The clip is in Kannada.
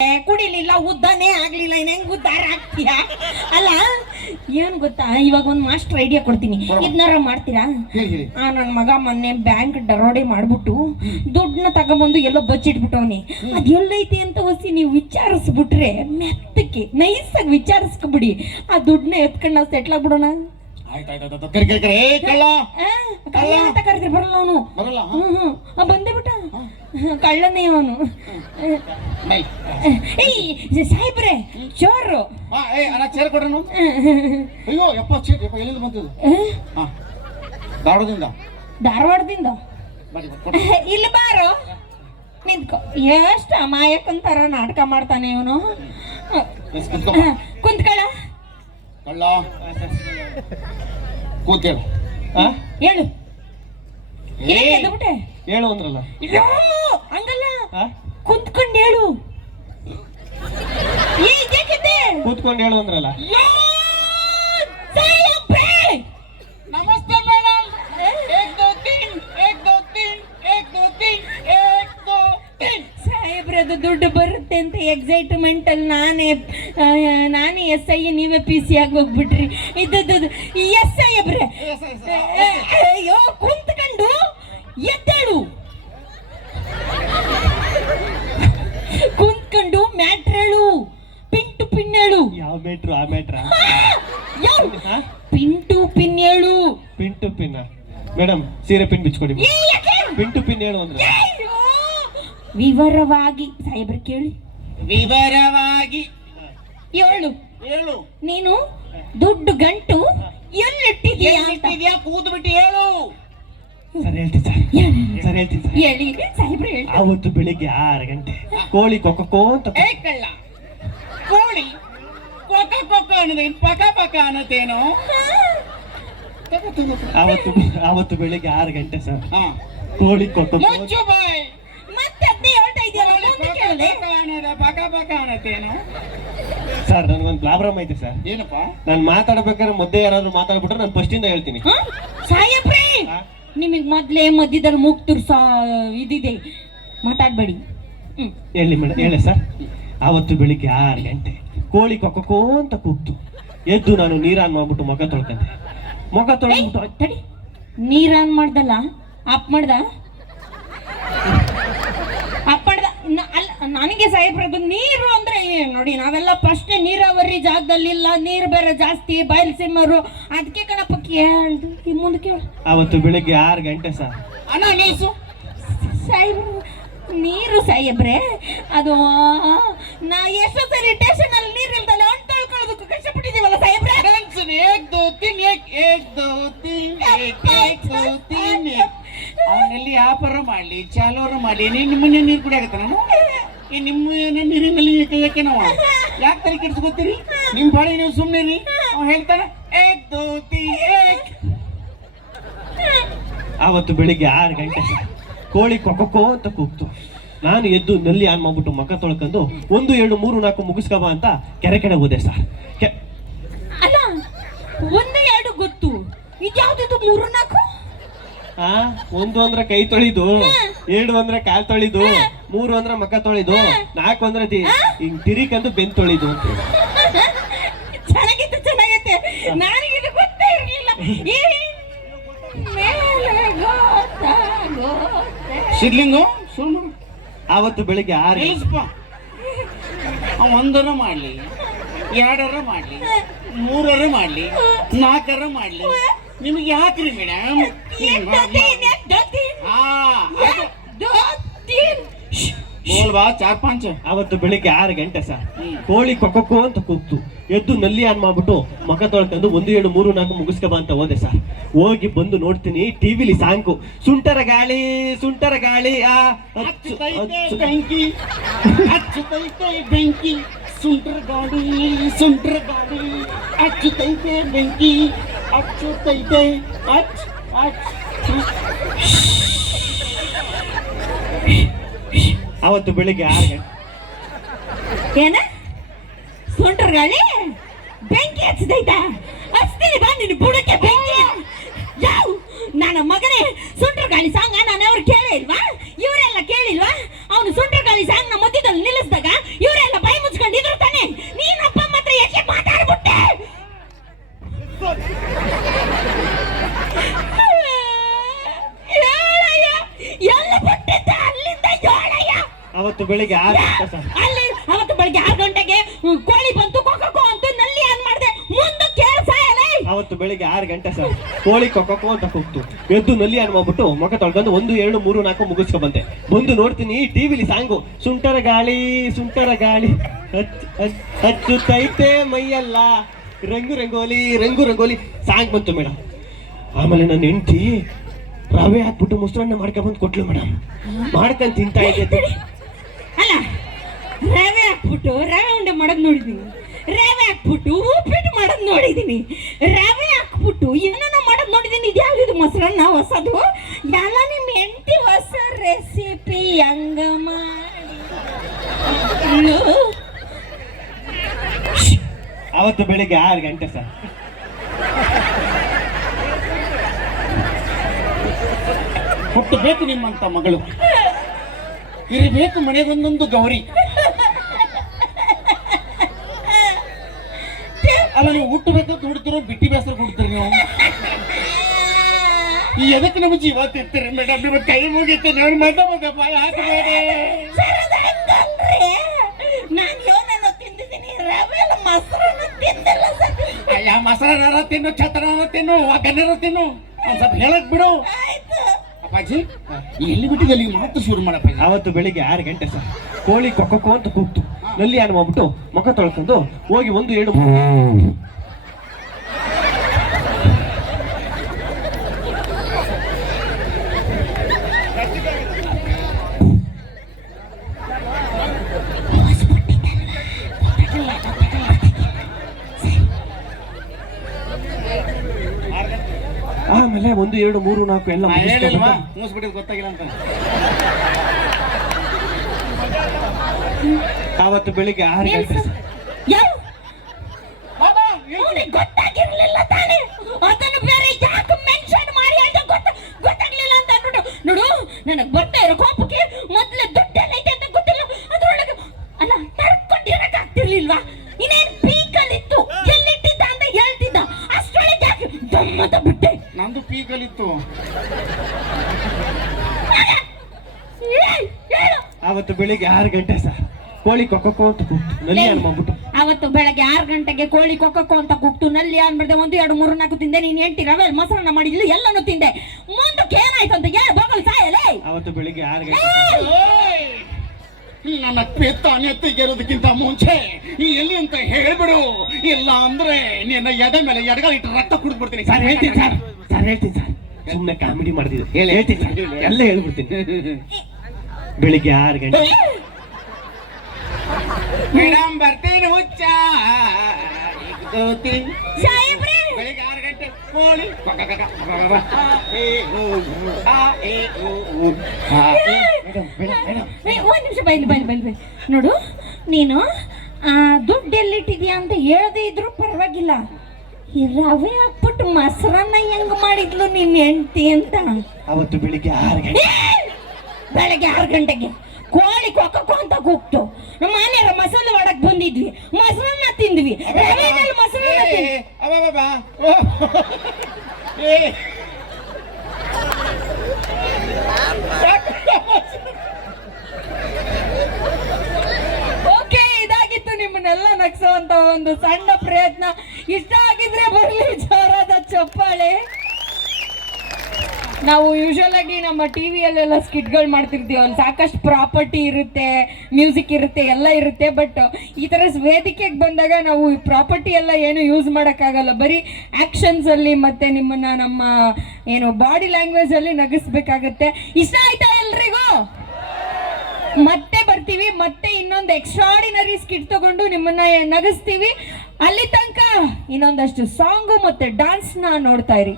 ಕುಡಿಲಿಲ್ಲ, ಉದ್ದನೇ ಆಗ್ಲಿಲ್ಲ, ಇನ್ ಹೆಂಗ್ ಉದ್ದಾರ ಆಗ್ತೀಯಾ? ಅಲ್ಲ ಏನ್ ಗೊತ್ತಾ, ಇವಾಗ ಒಂದ್ ಮಾಸ್ಟರ್ ಐಡಿಯಾ ಕೊಡ್ತೀನಿ, ಇದನ್ನಾರ ಮಾಡ್ತೀರಾ? ನನ್ ಮಗ ಮೊನ್ನೆ ಬ್ಯಾಂಕ್ ದರೋಡೆ ಮಾಡ್ಬಿಟ್ಟು ದುಡ್ಡನ್ನ ತಗೊಂಬಂದು ಎಲ್ಲೋ ಬಚ್ಚಿಟ್ಬಿಟ್ಟವನಿ. ಅದ್ ಎಲ್ಲೈತಿ ಅಂತ ಹೊಸಿ ನೀವು ವಿಚಾರಿಸ್ಬಿಟ್ರೆ ಮೆತ್ತಕ್ಕೆ ನೈಸಾಗಿ ವಿಚಾರಿಸ್ಕೊಬಿಡಿ, ಆ ದುಡ್ಡನ್ನ ಎತ್ಕೊಂಡು ನಾವು ಸೆಟ್ಲ್ ಆಗ್ಬಿಡೋಣ. ಕಳ್ಳ ಅಂತ ಕರೆದ್ರೆ ಬರಲ್ಲ ಅವನು. ಬಂದೇ ಬಿಟ್ಟ, ಕಳ್ಳನೇ ಅವನು. ಸಾಹೇಬ್ರೆ ಚೋರು ಧಾರವಾಡದಿಂದ ಇಲ್ಲಿ ಬಾರೋ ನಿಂತ್ಕೋ. ಎಷ್ಟು ಅಮಾಯಕಂತಾರ ನಾಟಕ ಮಾಡ್ತಾನೆ ಇವನು. ಕುಂತ್ಕಳ ಕೂತೇಳು ಹೇಳು ಹೇಳು ಅಂದ್ರಲ್ಲ, ಹಂಗಲ್ಲ, ಕುಂತ್ಕೊಂಡು ಹೇಳು. ಕೂತ್ಕೊಂಡು ಹೇಳು ಅಂದ್ರಲ್ಲ. ನಮಸ್ತೆ ಮೇಡಮ್. ಸಾಹೇಬ್ರದು ದುಡ್ಡು ಬರುತ್ತೆ ಅಂತ ಎಕ್ಸೈಟ್ಮೆಂಟ್ ಅಲ್ಲಿ ನಾನೇ ಎಸ್ ಐ, ನೀವೇ ಪಿ ಸಿ ಆಗಿ ಹೋಗ್ಬಿಟ್ರಿ. ಇದ್ದದ್ದು ಎಸ್ ಸಾಹೇಬ್ರೆ. ಅಯ್ಯೋ ಕುಂತ್ಕೊಂಡು ಎದ್ದೇಳು, ಕುಂತ್ಕೊಂಡು ಮ್ಯಾಟ್ರೇಳು, ಪಿಂಟು ಪಿನ್ ಹೇಳು. ಯಾವ ಮ್ಯಾಟ್ರು? ಆ ಮ್ಯಾಟ್ರ? ಪಿಂಟು ಪಿನ್ ಹೇಳು. ಪಿಂಟು ಪಿನ್ ಮೇಡಮ್, ಸೀರೆ ಪಿನ್ ಬಿಚ್ಕೊಡಿ. ಪಿಂಟು ಪಿನ್ ಹೇಳು ಅಂದ್ರೆ ವಿವರವಾಗಿ ಸಾಹೇಬ್ರೆ ಕೇಳಿ. ವಿವರವಾಗಿ ಹೇಳು. ಹೇಳು. ನೀನು ದುಡ್ಡು ಗಂಟು ಎಲ್ಲಿಟ್ಟಿದ್ಯಾ? ಕೂತು ಬಿಟ್ಟು ಹೇಳು. ಸರ್ ಹೇಳ್ತೀನಿ ಸರ್ ಹೇಳ್ತೀನಿ ಸರ್. ಹೇಳಿ ಸಾಹೇಬ್ರೆ. ಅವತ್ತು ಬೆಳಿಗ್ಗೆ 6 ಗಂಟೆ ಕೋಳಿ ಕೊಕ್ಕೋ ಅಂತ ಕಳ್ಳ ಕೋಳಿ ಕೊಕ್ಕ ಅನ್ನೋದೇನು ಪಕ ಪಕ ಅನ್ನೋದೇನು? ಅವತ್ತು ಬೆಳಿಗ್ಗೆ 6 ಗಂಟೆ ಸರ್. ಕೋಳಿ ಕೊಕ್ಕೋ ಮುಚ್ಚು ಬಾಯ್. ಮತ್ತೆ ಅದೇ ಹೇಳ್ತಾ ಇದೆಯಲ್ಲ, ಪಕ ಪಕ ಅನ್ನೋದೇನು? ಸರ್ ನನ್ಗೊಂದು ಪ್ರಾಬ್ಲಮ್ ಐತೆ ಸರ್. ಏನಪ್ಪ? ನಾನು ಮಾತಾಡ್ಬೇಕಾದ್ರೆ ಮಧ್ಯೆ ಯಾರಾದ್ರೂ ಮಾತಾಡ್ಬಿಟ್ರೆ ನಾನು ಫಸ್ಟ್ ಇಂದ ಹೇಳ್ತೀನಿ. ಸಾಹೇಬ್ರೆ ನಿಮಗ್ ಮೊದ್ಲೇ ಮಧ್ಯದಲ್ಲಿ ಮೂಗ್ ತುರ್ಸ ಇದಿದೆ, ಮಾತಾಡ್ಬೇಡಿ. ಹೇಳಿ ಮೇಡಮ್. ಹೇಳಿ ಸರ್. ಅವತ್ತು ಬೆಳಿಗ್ಗೆ 6 ಗಂಟೆ ಕೋಳಿ ಕೊಕ್ಕೋ ಅಂತ ಕೂಗ್ತು. ಎದ್ದು ನಾನು ನೀರಾನ್ ಮಾಡ್ಬಿಟ್ಟು ಮುಖ ತೊಳ್ಬಿಟ್ಟು ತಡಿ, ನೀರಾನ್ ಮಾಡ್ದಲ್ಲ, ಆಪ್ ಮಾಡ್ದ. ಅಲ್ಲ ನನಗೆ ಸಾಹೇಬ್ರದ್ದು ನೀರು ಅಂದ್ರೆ ನೋಡಿ, ನಾವೆಲ್ಲ ಫಸ್ಟ್ ನೀರಾವರಿ ಜಾಗದಲ್ಲಿಲ್ಲ, ನೀರು ಬೇರೆ ಜಾಸ್ತಿ, ಬಯಲು ಸಿಮ್ಮರು, ಅದಕ್ಕೆ ಕಣಪ್ಪ ಕೇಳ್ದು. ಈ ಮುಂದೆ ಕೇಳು. ಅವತ್ತು ಬೆಳಿಗ್ಗೆ 6 ಗಂಟೆ ಸರ್. ಅಣ್ಣ ನೀಸು ಸಾಹೇಬ್ರು ನೀರು ಸಾಹೇಬ್ರೆ, ಅದು ನಾ ಎಷ್ಟೋ ಸರಿ ಸ್ಟೇಷನ್ ಅಲ್ಲಿ ನೀರು ಇಲ್ದಲ್ಲ ಹಣ್ಣು ತೊಳ್ಕೊಳ್ಳೋದಕ್ಕೂ ಕಷ್ಟಪಟ್ಟಿದೀವಲ್ಲ ಸಾಹೇಬ್ರೆ. ಅವನಲ್ಲಿ ವ್ಯಾಪಾರ ಮಾಡ್ಲಿ, ಚಾಲೋರ ಮಾಡ್ಲಿ, ನಿಮ್ಮನ್ನ ನೀರು ಕುಡಿಯಾಗತ್ತ ನಾನು ನಿಮ್ಮ ನೀರಿನಲ್ಲಿ ಕೈಯಕ್ಕೆ ನಾವು ಯಾಕೆ ತಲೆ ಕೆಡ್ಸ್ಕೊತೀರಿ? ನಿಮ್ ಬಾಳಿ ನೀವು ಸುಮ್ಮನೆ ರೀ. ಅವ ಹೇಳ್ತಾನೆ ಅವತ್ತು ಬೆಳಿಗ್ಗೆ 6 ಗಂಟೆ ಸರ್. ಕೋಳಿ ಕೊಕ್ಕೋ ಅಂತ ಕೂಗ್ತು. ನಾನು ಎದ್ದು ನಲ್ಲಿ ಆನ್ ಮಾಡ್ಬಿಟ್ಟು ಮುಖ ತೊಳ್ಕೊಂಡು 1 2 3 4 ಮುಗಿಸ್ಕಬ ಅಂತ ಕೆರೆ ಕಡೆ ಹೋದೆ ಸರ್. ಅಲ್ಲ 1 2 ಗೊತ್ತು, ಇದ್ಯಾವ್ದು 3 4? 1 ಅಂದ್ರೆ ಕೈ ತೊಳಿದು, 2 ಅಂದ್ರೆ ಕಾಲ್ ತೊಳಿದು, 3 ಅಂದ್ರೆ ಮುಖ ತೊಳಿದು, 4 ಅಂದ್ರೆ ಹಿಂಗ್ ತಿರಿಕಂದು ಬೆನ್ ತೊಳಿದು ಅಂತ. ಚೆನ್ನಾಗೈತೆ. ನನಗಿದು ಗೊತ್ತೇ ಇರಲಿಲ್ಲ. ಶಿರ್ಲಿಂಗು ಸುಳ್ಳು. ಅವತ್ತು ಬೆಳಿಗ್ಗೆ 6 ಒಂದರ ಮಾಡ್ಲಿ, 2 ಮಾಡ್ಲಿ, 3 ಮಾಡ್ಲಿ, 4 ಮಾಡ್ಲಿ, ನಿಮಗೆ ಯಾಕ್ರಿ ಮೇಡಮ್? ಬೋಲ್ವಾ 4-5. ಅವತ್ತು ಬೆಳಿಗ್ಗೆ 6 ಗಂಟೆ ಸರ್. ಕೋಳಿ ಕೊಕ್ಕೋ ಅಂತ ಕೂಗ್ತು. ಎದ್ದು ನಲ್ಲಿ ಆನ್ ಮಾಡ್ಬಿಟ್ಟು ಮುಖ ತೊಳ್ಕೊಂಡು 1 2 3 4 ಮುಗಿಸ್ಕಬ ಅಂತ ಹೋದೆ ಸರ್. ಹೋಗಿ ಬಂದು ನೋಡ್ತೀನಿ, ಟಿವಿಲಿ ಸಾಂಗು ಸುಂಟರ ಗಾಳಿ ಬೆಂಕಿ ಬೆಂಕಿ, ಸುಂಟರ ಗಾಳಿ ಹಚ್ಚುತ್ತೈತೆ, ಬೆಂಕಿ ಹಚ್ಚುತ್ತೈತೆ. ಅವತ್ತು ಬೆಳಿಗ್ಗೆ 6 ಗಂಟೆ ಏನ ಸುಂಟರ್ ಗಾಳಿ ಬೆಂಕಿ ಹಚ್ಚದೈತಾ? ಹಚ್ತೀನಿ ಬಾ ನಿನ್ನ ಬುಡಕ್ಕೆ ಬೆಂಕಿ. ಯಾವ ನನ್ನ ಮಗನೇ ಸುಂಟರ್ ಗಾಳಿ ಸಾಂಗ ನಾನು ಅವ್ರು ಕೇಳಿಲ್ವಾ? ಇವರೆಲ್ಲ ಕೇಳಿಲ್ವಾ? ಅವನು ಸುಂಟರ್ ಗಾಳಿ ಸಾಂಗ್ ನ ಮಧ್ಯದಲ್ಲಿ ನಿಲ್ಲಿಸಿದಾಗ ಇವರೆಲ್ಲ ಬೆಳಿಗ್ಗೆ 6 ಗಂಟೆ ಸರ್. ಅಲ್ಲಿ ಅವತ್ತು ಬೆಳಿಗ್ಗೆ 6 ಗಂಟೆಗೆ ಕೋಳಿ ಬಂತು ಕೊಕ್ಕೋ ಅಂತ ನಲ್ಲಿ ಆನ್ ಮಾಡಿದೆ. ಮುಂದೆ ಕೇಳ್ಸ ಅವತ್ತು ಬೆಳಿಗ್ಗೆ 6 ಗಂಟೆ ಸರ್. ಕೋಳಿ ಕೊಕ್ಕೋ ಅಂತ ಕೂಗ್ತು. ಎದ್ದು ನಲ್ಲಿ ಆನ್ ಮಾಡ್ಬಿಟ್ಟು ಮುಖ ತೊಳ್ಕೊಂಡು 1 2 3 4 ಮುಗಿಸ್ಕೊ ಬಂದೆ. ಬಂದು ನೋಡ್ತೀನಿ ಟಿವಿಲಿ ಸಾಂಗು ಸುಂಟರ ಗಾಳಿ ಹಚ್ಚುತ್ತೈತೆ ಮೈಯಲ್ಲ ರಂಗು ರಂಗೋಲಿ ಸಾಂಗ್ ಬಂತು ಮೇಡಮ್. ಆಮೇಲೆ ನನ್ನ ಹೆಂಡತಿ ರವೆ ಹಾಕ್ಬಿಟ್ಟು ಮೊಸರನ್ನ ಮಾಡ್ಕೊಂಡ್ಬಂದು ಕೊಟ್ಲು ಮೇಡಮ್. ಮಾಡ್ಕೊಂಡು ತಿಂತಾ ಇದ್ದೆ. ಅಲ್ಲ ರವೆ ಹಾಕ್ಬಿಟ್ಟು ರವೆ ಉಂಡೆ ಮಾಡೋದು ನೋಡಿದೀನಿ, ರವೆ ಹಾಕ್ಬಿಟ್ಟು ಉಪ್ಪಿಟ್ಟು ಮಾಡೋದು ನೋಡಿದೀನಿ, ರವೆ ಹಾಕ್ಬಿಟ್ಟು ಏನೇನೋ ಮಾಡೋದು ನೋಡಿದೀನಿ. ಇದ್ಯಾವ್ದು ಮೊಸರನ್ನ ಹೊಸದು? ಎಲ್ಲ ನಿಮ್ಮ ಹೆಂಡತಿ ಹೊಸ ರೆಸಿಪಿ ಹಂಗ ಮಾಡಿ. ಅವತ್ತು ಬೆಳಿಗ್ಗೆ 6 ಗಂಟೆ ಸರ್. ಹುಟ್ಟಬೇಕು ನಿಮ್ಮಂತ ಮಗಳು, ಇರಬೇಕು ಮನೆಗೊಂದೊಂದು ಗೌರಿ. ಅಲ್ಲ ನೀವು ಹುಟ್ಟಬೇಕಂತ ಹುಡ್ತಿರೋ ಬಿಟ್ಟಿ ಬೇಸರ ಕೊಡ್ತೀರಿ ನೀವು. ಈ ಎದಕ್ಕೆ ನಮ್ಮ ಜೀವ ತಿರ್ತೀರಿ ಮೇಡಮ್? ನಿಮ್ಮ ಕೈ ಮುಗಿತೆ ನಾನು ಮಗ ಬಾಯಿ ಹಾಕಬೇಡಿ. ನಾನು ಏನೋ ತಿಂದಿದ್ದೀನಿ, ರವೆ ಮೊಸರನ್ನ ತಿಂದಿಲ್ಲ ಸರ್. ಯಾ ಮಸಾಲ ತಿನ್ನು, ಛತ್ರನ ತಿನ್ನು, ಗನ್ನರ ತಿನ್ನು, ಒಂದ್ ಸ್ವಲ್ಪ ಹೇಳಕ್ ಬಿಡು. ಅಪ್ಪಾಜಿ ಎಲ್ಲಿ ಬಿಟ್ಟಿದೆ ಅಲ್ಲಿಗೆ ಮಾತು ಶುರು ಮಾಡಪ್ಪ. ಅವತ್ತು ಬೆಳಿಗ್ಗೆ 6 ಗಂಟೆ ಸರ್. ಕೋಳಿ ಕೊಕ್ಕೋ ಅಂತ ಕೂಗ್ತು. ನಲ್ಲಿ ಆನ್ ಮಾಡ್ಬಿಟ್ಟು ಮುಖ ತೊಳ್ಕೊಂಡು ಹೋಗಿ 1 2 ಆಮೇಲೆ 1 2 3 4 ಎಲ್ಲ ಹೇಳಿಲ್ವಾ ಮುಗಿಸ್ಬಿಟ್ಟಿದ್ ಗೊತ್ತಾಗಿಲ್ಲ ಅಂತ. ಅವತ್ತು ಬೆಳಿಗ್ಗೆ 6 ಗಂಟೆ ಸರ್. ಗೊತ್ತಾಗಿರ್ಲಿಲ್ಲ ತಾನೆ, ಅದನ್ನು ಬೇರೆ ಯಾಕೆ ಮೆನ್ಷನ್ ಮಾಡಿ ಅಂತ ಗೊತ್ತಾಗ್ಲಿಲ್ಲ ಅಂತ ಅಂದ್ಬಿಟ್ಟು ನೋಡು. ನನಗೆ ಬರ್ತಾ ಇರೋ ಕೋಪಕ್ಕೆ ಮೊದ್ಲು ದುಡ್ಡೆಲ್ಲ ಐತೆ ಅಂತ ಗೊತ್ತಿಲ್ಲ, ಅದ್ರೊಳಗೆ ಅಲ್ಲ ತಡ್ಕೊಂಡಿರಕ್ ಆಗ್ತಿರ್ಲಿಲ್ವಾ? ಇನ್ನೇನ್ ಪೀಕಲ್ಲಿತ್ತು, ಎಲ್ಲಿಟ್ಟಿದ್ದ ಅಂತ ಹೇಳ್ತಿದ್ದ, ಅಷ್ಟೊಳಗೆ ಯಾಕೆ ದಮ್ಮದ ಬಿಟ್ಟೆ. ನಂದು ಪೀಕಲ್ಲಿತ್ತು. ಅವತ್ತು ಬೆಳಿಗ್ಗೆ 6 ಗಂಟೆ ಸರ್. ಕೋಳಿ ಕೊಕ್ಕೋ ಅಂತ ಕೂಗ್ತು. ನಲ್ಲಿ ಆನ್ ಮಾಡ್ಬಿಟ್ಟು ಅವತ್ತು ಬೆಳಗ್ಗೆ 6 ಗಂಟೆಗೆ ಕೋಳಿ ಕೊಕ್ಕೋ ಅಂತ ಕೂಗ್ತು, ನಲ್ಲಿ ಆನ್ ಮಾಡಿದೆ. 1 2 3 4 ತಿಂದೆ. ನೀನ್ ಹೆಂಡತಿ ರವೆ ಮೊಸರನ್ನ ಮಾಡಿದ್ಲು, ಎಲ್ಲಾನು ತಿಂದೆ. ಮುಂದಕ್ಕೆ ಏನಾಯ್ತು ಅಂತ ಹೇಳಿ ಬಗಲ್ ಸಾಯಲೇ. ಅವತ್ತು ಬೆಳಿಗ್ಗೆ 6 ಗಂಟೆ ನನ್ನ ಪೆತ್ತ ನೆತ್ತಿಗೆರೋದಕ್ಕಿಂತ ಮುಂಚೆ ಎಲ್ಲಿ ಅಂತ ಹೇಳ್ಬಿಡು, ಇಲ್ಲ ಅಂದ್ರೆ ನಿನ್ನ ಎದೆ ಮೇಲೆ ಎಡಗಾಲ ಇಟ್ಟು ರಕ್ತ ಕುಡಿದ್ಬಿಡ್ತೀನಿ. ಸರ್ ಹೇಳ್ತೀನಿ ಸರ್. ಸುಮ್ಮನೆ ಕಾಮಿಡಿ ಮಾಡ್ತಿದ್ದೆ. ಹೇಳ್ತೀನಿ ಸರ್, ಎಲ್ಲ ಹೇಳ್ಬಿಡ್ತೀನಿ. ಬೆಳಿಗ್ಗೆ 6 ಗಂಟೆ ಮೇಡಮ್ ಬರ್ತೀನಿ ಹುಚ್ಚ. ಸಾಹೇಬ್ರೆ ಬೆಳಿಗ್ಗೆ 6 ಗಂಟೆ ಕೋಳಿ ಒಂದ್ ನಿಮಿಷ ಬೈಲಿ ನೋಡು. ನೀನು ದುಡ್ಡು ಎಲ್ಲಿಟ್ಟಿದ್ಯಾ ಅಂತ ಹೇಳದೇ ಇದ್ರು ಪರವಾಗಿಲ್ಲ, ಈ ರವೆ ಹಾಕ್ಬಿಟ್ಟು ಮೊಸರನ್ನ ಹೆಂಗ್ ಮಾಡಿದ್ಲು ನಿನ್ನ ಹೆಂಡತಿ ಅಂತ. ಅವತ್ತು ಬೆಳಿಗ್ಗೆ 6 ಗಂಟೆ ಬೆಳಗ್ಗೆ 6 ಗಂಟೆಗೆ ಕೋಳಿ ಕೊಕ್ಕೋ ಅಂತ ಕೂಗ್ತು. ನಮ್ಮ ಮನೆಯವ್ರ ಮಸಾಲೆ ಮಾಡಕ್ ಬಂದಿದ್ವಿ, ಮೊಸರನ್ನ ತಿಂದ್ವಿ, ರವೆನಲ್ಲಿ ಮೊಸರನ್ನ ತಿಂದ್ವಿ. ಓಕೆ, ಇದಾಗಿತ್ತು ನಿಮ್ಮನ್ನೆಲ್ಲ ನಗ್ಸುವಂತ ಒಂದು ಸಣ್ಣ ಪ್ರಯತ್ನ. ಇಷ್ಟ ಆಗಿದ್ರೆ ಬರ್ಲಿ ಜೋರಾದ ಚಪ್ಪಾಳೆ. ನಾವು ಯೂಶುವಲ್ ಆಗಿ ನಮ್ಮ ಟಿವಿಯಲ್ಲೆಲ್ಲ ಸ್ಕಿಟ್ಗಳು ಮಾಡ್ತಿರ್ತೀವಿ, ಅಲ್ಲಿ ಸಾಕಷ್ಟು ಪ್ರಾಪರ್ಟಿ ಇರುತ್ತೆ, ಮ್ಯೂಸಿಕ್ ಇರುತ್ತೆ, ಎಲ್ಲ ಇರುತ್ತೆ. ಬಟ್ ಈ ಥರ ವೇದಿಕೆಗೆ ಬಂದಾಗ ನಾವು ಪ್ರಾಪರ್ಟಿ ಎಲ್ಲ ಏನು ಯೂಸ್ ಮಾಡೋಕ್ಕಾಗಲ್ಲ, ಬರೀ ಆ್ಯಕ್ಷನ್ಸಲ್ಲಿ ಮತ್ತು ನಿಮ್ಮನ್ನು ನಮ್ಮ ಏನು ಬಾಡಿ ಲ್ಯಾಂಗ್ವೇಜಲ್ಲಿ ನಗಿಸ್ಬೇಕಾಗತ್ತೆ. ಇಷ್ಟ ಆಯ್ತಾ ಎಲ್ರಿಗೂ? ಮತ್ತೆ ಬರ್ತೀವಿ, ಮತ್ತೆ ಇನ್ನೊಂದು ಎಕ್ಸ್ಟ್ರಾಡಿನರಿ ಸ್ಕಿಟ್ ತಗೊಂಡು ನಿಮ್ಮನ್ನ ನಗಿಸ್ತೀವಿ. ಅಲ್ಲಿ ತನಕ ಇನ್ನೊಂದಷ್ಟು ಸಾಂಗು ಮತ್ತು ಡ್ಯಾನ್ಸ್ನ ನೋಡ್ತಾ ಇರಿ.